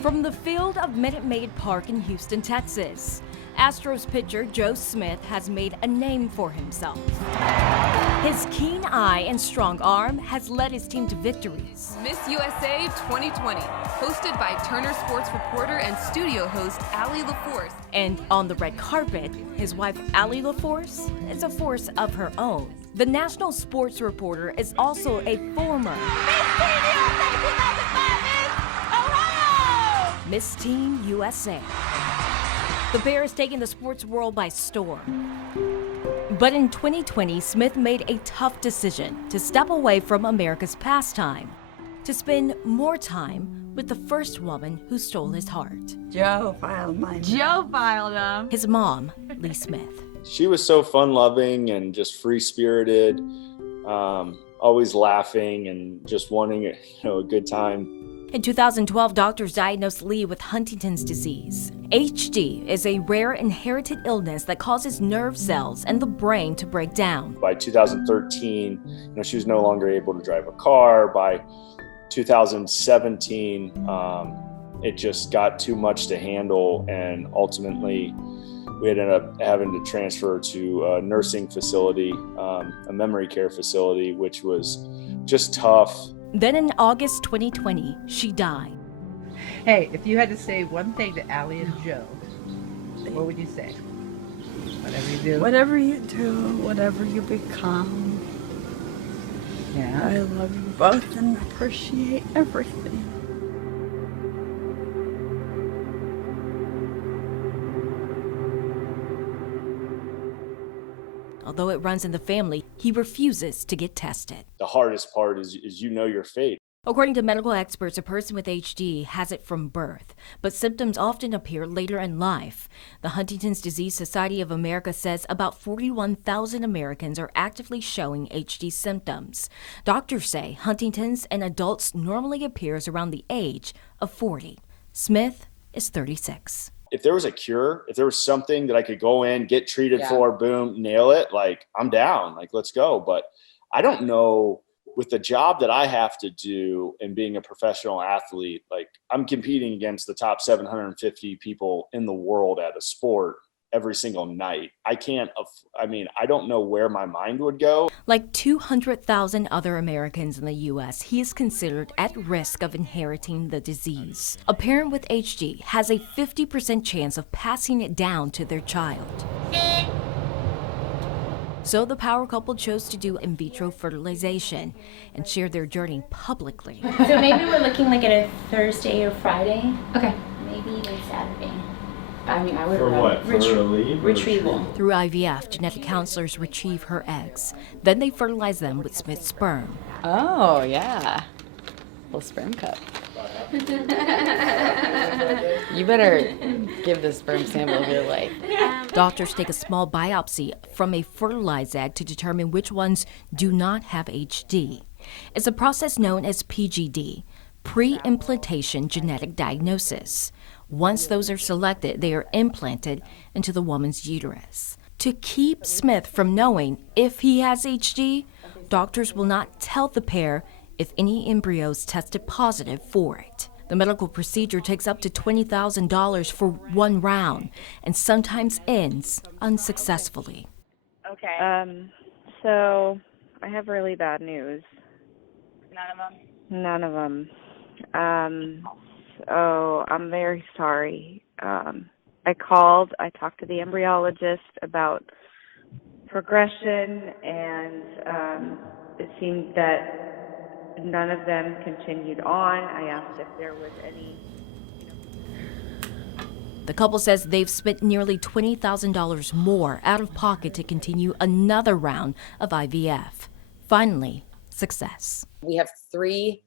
From the field of Minute Maid Park in Houston, Texas, Astros pitcher Joe Smith has made a name for himself. His keen eye and strong arm has led his team to victories. Miss USA 2020, hosted by Turner Sports reporter and studio host Allie LaForce. And on the red carpet, his wife Allie LaForce is a force of her own. The national sports reporter is also a former Miss Teen USA. The pair is taking the sports world by storm. But in 2020, Smith made a tough decision to step away from America's pastime, to spend more time with the first woman who stole his heart. Joe filed him. His mom, Lee Smith. She was so fun-loving and just free-spirited, always laughing and just wanting a good time. In 2012, doctors diagnosed Lee with Huntington's disease. HD is a rare inherited illness that causes nerve cells and the brain to break down. By 2013, she was no longer able to drive a car. By 2017, it just got too much to handle, and ultimately we ended up having to transfer to a nursing facility, a memory care facility, which was just tough. Then in August 2020, she died. Hey, if you had to say one thing to Allie and Joe, what would you say? Whatever you do. Whatever you do, whatever you become. Yeah. I love you both and appreciate everything. Although it runs in the family, he refuses to get tested. The hardest part is your fate. According to medical experts, a person with HD has it from birth, but symptoms often appear later in life. The Huntington's Disease Society of America says about 41,000 Americans are actively showing HD symptoms. Doctors say Huntington's in adults normally appears around the age of 40. Smith is 36. If there was a cure, if there was something that I could go in, get treated for, boom, nail it, I'm down, let's go. But I don't know, with the job that I have to do and being a professional athlete, I'm competing against the top 750 people in the world at a sport every single night. I don't know where my mind would go. Like 200,000 other Americans in the U.S., he is considered at risk of inheriting the disease. A parent with HD has a 50% chance of passing it down to their child. So the power couple chose to do in vitro fertilization and share their journey publicly. So maybe we're looking at a Thursday or Friday. Okay. Maybe even Saturday. I would For what? For her to leave? Retrieval. Through IVF, genetic counselors retrieve her eggs. Then they fertilize them with Smith's sperm. Oh, yeah. Little sperm cup. You better give the sperm sample of your life. Doctors take a small biopsy from a fertilized egg to determine which ones do not have HD. It's a process known as PGD, pre-implantation genetic diagnosis. Once those are selected, they are implanted into the woman's uterus. To keep Smith from knowing if he has HD, doctors will not tell the pair if any embryos tested positive for it. The medical procedure takes up to $20,000 for one round and sometimes ends unsuccessfully. Okay. So I have really bad news. None of them. So I'm very sorry. I talked to the embryologist about progression, and it seemed that none of them continued on. I asked if there was any. The couple says they've spent nearly $20,000 more out of pocket to continue another round of IVF. Finally, success. We have 3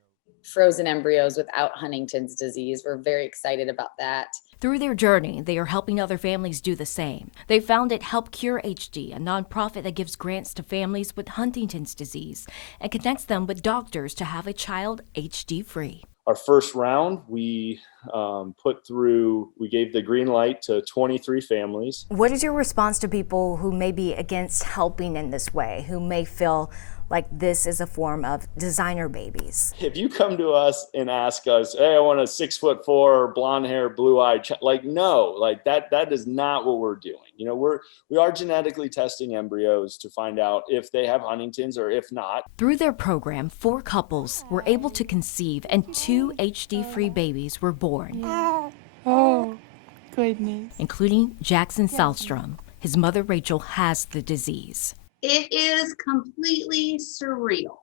frozen embryos without Huntington's disease. We're very excited about that. Through their journey, they are helping other families do the same. They founded Help Cure HD, a nonprofit that gives grants to families with Huntington's disease and connects them with doctors to have a child HD-free. Our first round, we gave the green light to 23 families. What is your response to people who may be against helping in this way, who may feel like this is a form of designer babies. If you come to us and ask us, hey, I want a 6'4", blonde hair, blue eye, like, no, like that is not what we're doing. You know, we are genetically testing embryos to find out if they have Huntington's or if not. Through their program, 4 couples were able to conceive and 2 HD-free babies were born. Oh, goodness. Including Jackson Salstrom. His mother, Rachel, has the disease. It is completely surreal.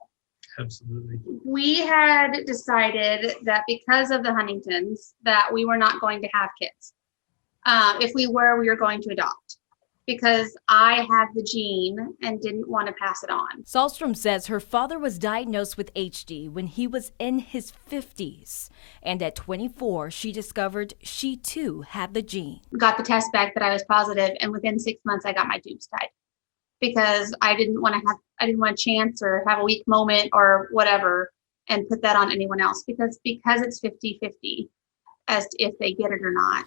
Absolutely. We had decided that because of the Huntingtons, that we were not going to have kids. If we were going to adopt, because I have the gene and didn't want to pass it on. Salstrom says her father was diagnosed with HD when he was in his 50s. And at 24, she discovered she too had the gene. Got the test back that I was positive, and within 6 months I got my tubes tied. Because I didn't want to chance or have a weak moment or whatever and put that on anyone else, because it's 50-50 as to if they get it or not.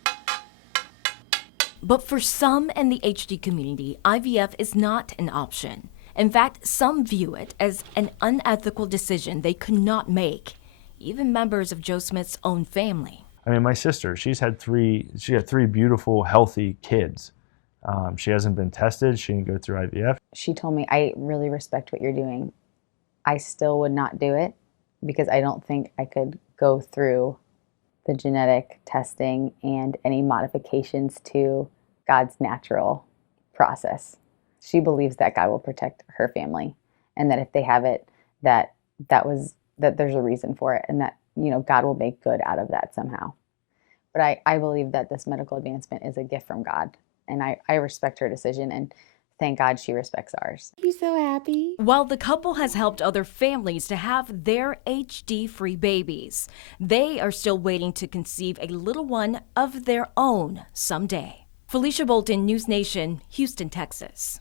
But for some in the HD community, IVF is not an option. In fact, some view it as an unethical decision they could not make, even members of Joe Smith's own family. I mean, my sister, she had 3 beautiful, healthy kids. She hasn't been tested. She didn't go through IVF. She told me, I really respect what you're doing. I still would not do it because I don't think I could go through the genetic testing and any modifications to God's natural process. She believes that God will protect her family, and that if they have it, that there's a reason for it, and that, you know, God will make good out of that somehow. But I believe that this medical advancement is a gift from God, and I respect her decision, and thank God she respects ours. I'm so happy. While the couple has helped other families to have their HD-free babies, they are still waiting to conceive a little one of their own someday. Felicia Bolton, NewsNation, Houston, Texas.